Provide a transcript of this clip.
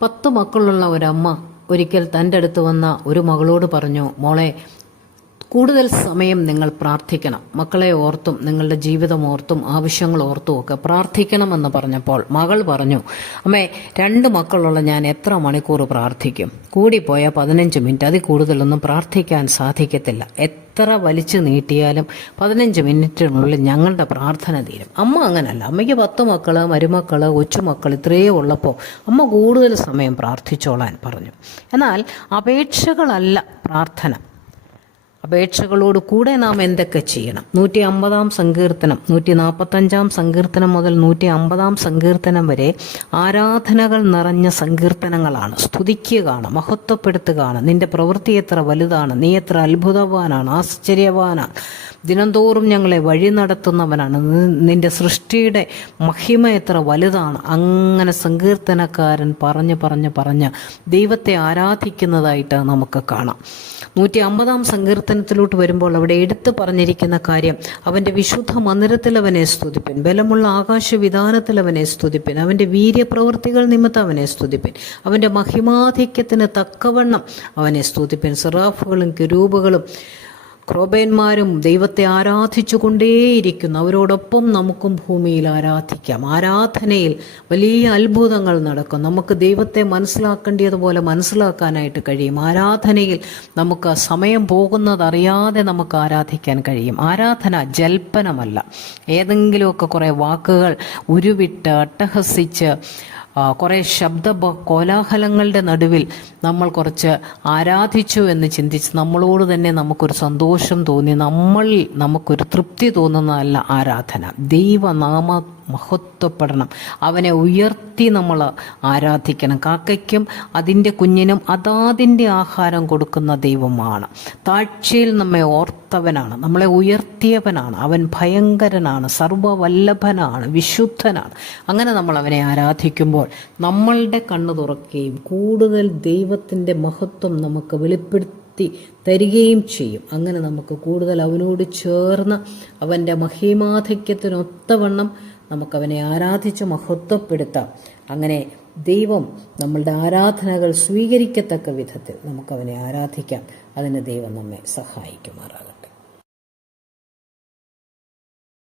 10 മക്കളുള്ള ഒരമ്മ ഒരിക്കൽ തൻ്റെ അടുത്ത് വന്ന ഒരു മകളോട് പറഞ്ഞു, മോളെ, കൂടുതൽ സമയം നിങ്ങൾ പ്രാർത്ഥിക്കണം. മക്കളെ ഓർത്തും നിങ്ങളുടെ ജീവിതം ഓർത്തും ആവശ്യങ്ങൾ ഓർത്തും ഒക്കെ പ്രാർത്ഥിക്കണമെന്ന് പറഞ്ഞപ്പോൾ മകൾ പറഞ്ഞു, അമ്മേ, 2 മക്കളുള്ള ഞാൻ എത്ര മണിക്കൂർ പ്രാർത്ഥിക്കും? കൂടിപ്പോയാൽ 15 മിനിറ്റ്, അതിൽ കൂടുതലൊന്നും പ്രാർത്ഥിക്കാൻ സാധിക്കത്തില്ല. എത്ര വലിച്ചു നീട്ടിയാലും 15 മിനിറ്റിനുള്ളിൽ ഞങ്ങളുടെ പ്രാർത്ഥന തീരും. അമ്മ അങ്ങനല്ല. അമ്മയ്ക്ക് 10 മക്കള്, മരുമക്കള്, കൊച്ചുമക്കൾ ഇത്രയേ ഉള്ളപ്പോൾ അമ്മ കൂടുതൽ സമയം പ്രാർത്ഥിച്ചോളാൻ പറഞ്ഞു. എന്നാൽ അപേക്ഷകളല്ല പ്രാർത്ഥന. അപേക്ഷകളോട് കൂടെ നാം എന്തൊക്കെ ചെയ്യണം? 150-ാം സങ്കീർത്തനം, 145-ാം സങ്കീർത്തനം മുതൽ 150-ാം സങ്കീർത്തനം വരെ ആരാധനകൾ നിറഞ്ഞ സങ്കീർത്തനങ്ങളാണ്. സ്തുതിക്കുകയാണ്, മഹത്വപ്പെടുത്തുകയാണ്. നിന്റെ പ്രവൃത്തി എത്ര വലുതാണ്, നീ എത്ര അത്ഭുതവാനാണ്, ആശ്ചര്യവാനാണ്, ദിനംതോറും ഞങ്ങളെ വഴി നടത്തുന്നവനാണ്, നിന്റെ സൃഷ്ടിയുടെ മഹിമ എത്ര വലുതാണ്. അങ്ങനെ സങ്കീർത്തനക്കാരൻ പറഞ്ഞ് ദൈവത്തെ ആരാധിക്കുന്നതായിട്ട് നമുക്ക് കാണാം. 150-ാം സങ്കീർത്തനത്തിലോട്ട് വരുമ്പോൾ അവിടെ എടുത്തു പറഞ്ഞിരിക്കുന്ന കാര്യം, അവൻ്റെ വിശുദ്ധ മന്ദിരത്തിൽ അവനെ സ്തുതിപ്പിൻ, ബലമുള്ള ആകാശവിധാനത്തിൽ അവനെ സ്തുതിപ്പിൻ, അവൻ്റെ വീര്യപ്രവൃത്തികൾ നിമിത്തം അവനെ സ്തുതിപ്പിൻ, അവൻ്റെ മഹിമാധിക്യത്തിന് തക്കവണ്ണം അവനെ സ്തുതിപ്പിൻ. സെറാഫുകളും കെരൂബുകളും ക്രോബേന്മാരും ദൈവത്തെ ആരാധിച്ചു കൊണ്ടേയിരിക്കുന്നു. അവരോടൊപ്പം നമുക്കും ഭൂമിയിൽ ആരാധിക്കാം. ആരാധനയിൽ വലിയ അത്ഭുതങ്ങൾ നടക്കും. നമുക്ക് ദൈവത്തെ മനസ്സിലാക്കേണ്ടതുപോലെ മനസ്സിലാക്കാനായിട്ട് കഴിയും. ആരാധനയിൽ നമുക്ക് സമയം പോകുന്നതറിയാതെ നമുക്ക് ആരാധിക്കാൻ കഴിയും. ആരാധന ജൽപ്പനമല്ല. ഏതെങ്കിലുമൊക്കെ കുറേ വാക്കുകൾ ഉരുവിട്ട് അട്ടഹസിച്ച് കുറേ ശബ്ദ കോലാഹലങ്ങളുടെ നടുവിൽ നമ്മൾ കുറച്ച് ആരാധിച്ചു എന്ന് ചിന്തിച്ച് നമ്മളോട് തന്നെ നമുക്കൊരു സന്തോഷം തോന്നി നമ്മളിൽ നമുക്കൊരു തൃപ്തി തോന്നുന്നതല്ല ആരാധന. ദൈവനാമ മഹത്വപ്പെടണം. അവനെ ഉയർത്തി നമ്മൾ ആരാധിക്കണം. കാക്കയ്ക്കും അതിൻ്റെ കുഞ്ഞിനും അതാതിൻ്റെ ആഹാരം കൊടുക്കുന്ന ദൈവമാണ്. താഴ്ചയിൽ നമ്മെ ഓർത്തവനാണ്, നമ്മളെ ഉയർത്തിയവനാണ്. അവൻ ഭയങ്കരനാണ്, സർവവല്ലഭനാണ്, വിശുദ്ധനാണ്. അങ്ങനെ നമ്മൾ അവനെ ആരാധിക്കുമ്പോൾ നമ്മളുടെ കണ്ണു തുറക്കുകയും കൂടുതൽ ദൈവത്തിൻ്റെ മഹത്വം നമുക്ക് വെളിപ്പെടുത്തി തരികയും ചെയ്യും. അങ്ങനെ നമുക്ക് കൂടുതൽ അവനോട് ചേർന്ന് അവൻ്റെ മഹിമാധിക്യത്തിനൊത്തവണ്ണം നമുക്കവനെ ആരാധിച്ച് മഹത്വപ്പെടുത്താം. അങ്ങനെ ദൈവം നമ്മളുടെ ആരാധനകൾ സ്വീകരിക്കത്തക്ക വിധത്തിൽ നമുക്കവനെ ആരാധിക്കാം. അതിന് ദൈവം നമ്മെ സഹായിക്കുമാറാകട്ടെ.